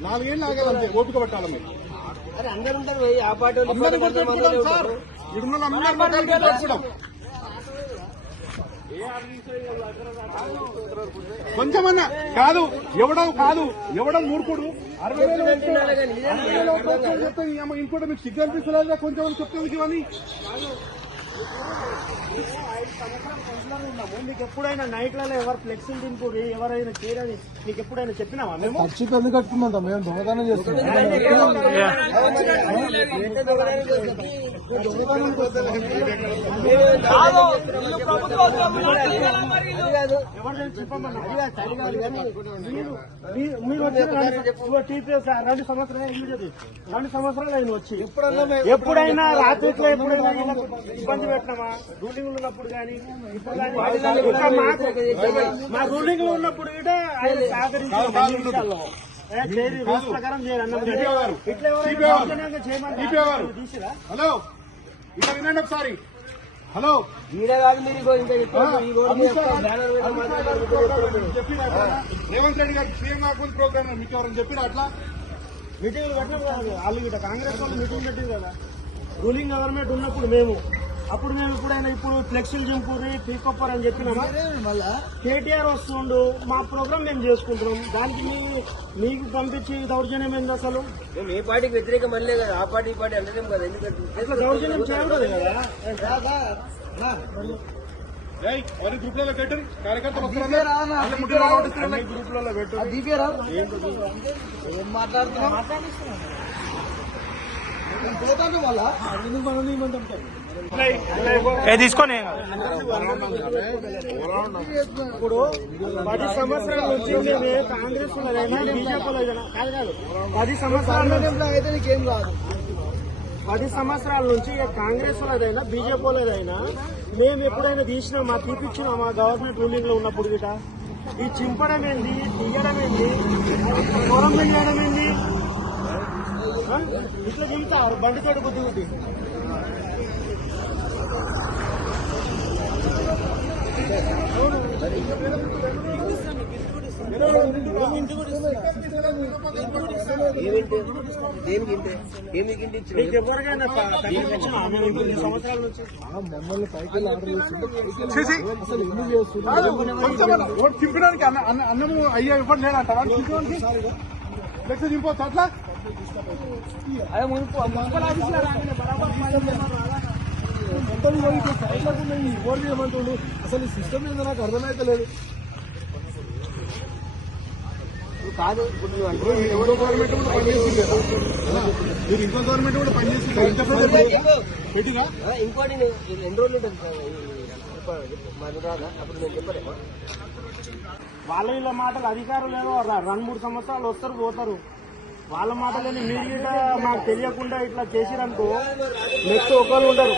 నాలుగేళ్ళు ఆగాలంతే ఓపిక పట్టాలి మీరు. అరే అందరు ఉంటారు ఆ అందరినీ గుర్తుపెట్టుకోవడం సార్. గుర్తుపెట్టుకోవడం కొంచెమన్నా కాదు ఎవడో కాదు ఎవడో మూర్ఖుడు. అరవై వేలు అరవై చెప్తే ఇంకోటి మీకు సిగ్గు అనిపిస్తలేదా కొంచెం చెప్తుంది ఇవన్నీ? మీకు ఎప్పుడైనా నైట్లలో ఎవరు ఫ్లెక్సీలు దింపుడు ఎవరైనా చేయరని మీకు ఎప్పుడైనా చెప్పినావా మేము? ఖర్చుకి ఎందుకు కట్టుకుందాం మేము దొంగతనం చేస్తున్నాం రెండు- సంవత్సరాలు రెండు సంవత్సరాలు ఆయన వచ్చి ఎప్పుడైనా రాత్రిలో ఎప్పుడైనా ఇబ్బంది పెట్టినామా? రూలింగ్ ఉన్నప్పుడు కానీ ఇప్పుడు మా రూలింగ్లో ఉన్నప్పుడు కూడా ఆయన. తీసిరా? హలో ఇలా వినండి ఒకసారి. హలో. ఈడ కాదు మీరు? రేవంత్ రెడ్డి గారు సీఎం కాకుండా ప్రోగ్రామ్ మీకు ఎవరైనా చెప్పిరా అట్లా? మీటింగ్లు పెట్టినాం కదా. వాళ్ళు ఇట కాంగ్రెస్ వాళ్ళు మీటింగ్ పెట్టింది కదా. రూలింగ్ గవర్నమెంట్ ఉన్నప్పుడు మేము అప్పుడు మేము ఇప్పుడైనా ఇప్పుడు ఫ్లెక్సీలు చింపూరి పీకొప్పర్ అని చెప్పినామా కేటీఆర్ వస్తుండు మా ప్రోగ్రామ్ మేము చేసుకుంటున్నాం. దానికి మీ మీకు పంపించి దౌర్జన్యం ఏంది అసలు? మేము ఏ పార్టీకి వ్యతిరేకం అనలే కదా ఆ పార్టీ ఈ పార్టీ అంటేనేం కదా ఎందుకంటే ఇట్లా దౌర్జన్యం చేయకూడదు కదా? గ్రూప్లలో పెట్టరు కార్యకర్తలు. గ్రూప్లలో ఏం మాట్లాడుతున్నాం తీసుకొని. ఇప్పుడు పది సంవత్సరాల నుంచి మేము కాంగ్రెస్ కాదు. కాదు పది సంవత్సరాల అయితే నీకేం కాదు పది సంవత్సరాల నుంచి కాంగ్రెస్ వాళ్ళదైనా బీజేపీ వాళ్ళదైనా మేము ఎప్పుడైనా తీసినా మా తీపిచ్చినా మా గవర్నమెంట్ రూలింగ్లో ఉన్నప్పుడు గిట. ఈ చింపడం ఏంది? తీయడం ఏంది? పొలం వెళ్ళడం ఏంది? ఇట్లా దిగుతారు మమ్మల్ని పైకి అసలు ఓటు చింపడానికి అన్న అన్న- అన్నము అయ్యా ఇవ్వండి లేదంటారా లెక్క చింపొచ్చు అట్లా అదే మున్సిపల్ ఓటు చేయమంటుండు అసలు ఈ సిస్టమ్ ఏందో నాకు అర్థమైతలేదు. కాదు ఇప్పుడు ఇంకో గవర్నమెంట్ కూడా పనిచేస్తుంది మీరు ఇంకో గవర్నమెంట్ కూడా ఇంకోటి ఎన్ని రోజులు ఉంటుంది వాళ్ళ వీళ్ళ మాటలు అధికారులు ఏదో రెండు మూడు సంవత్సరాలు వస్తారు పోతారు. వాళ్ళ మాటలని మీరు గిట్ట మాకు తెలియకుండా ఇట్లా చేసిరనుకో నెక్స్ట్ ఒకళ్ళు ఉండరు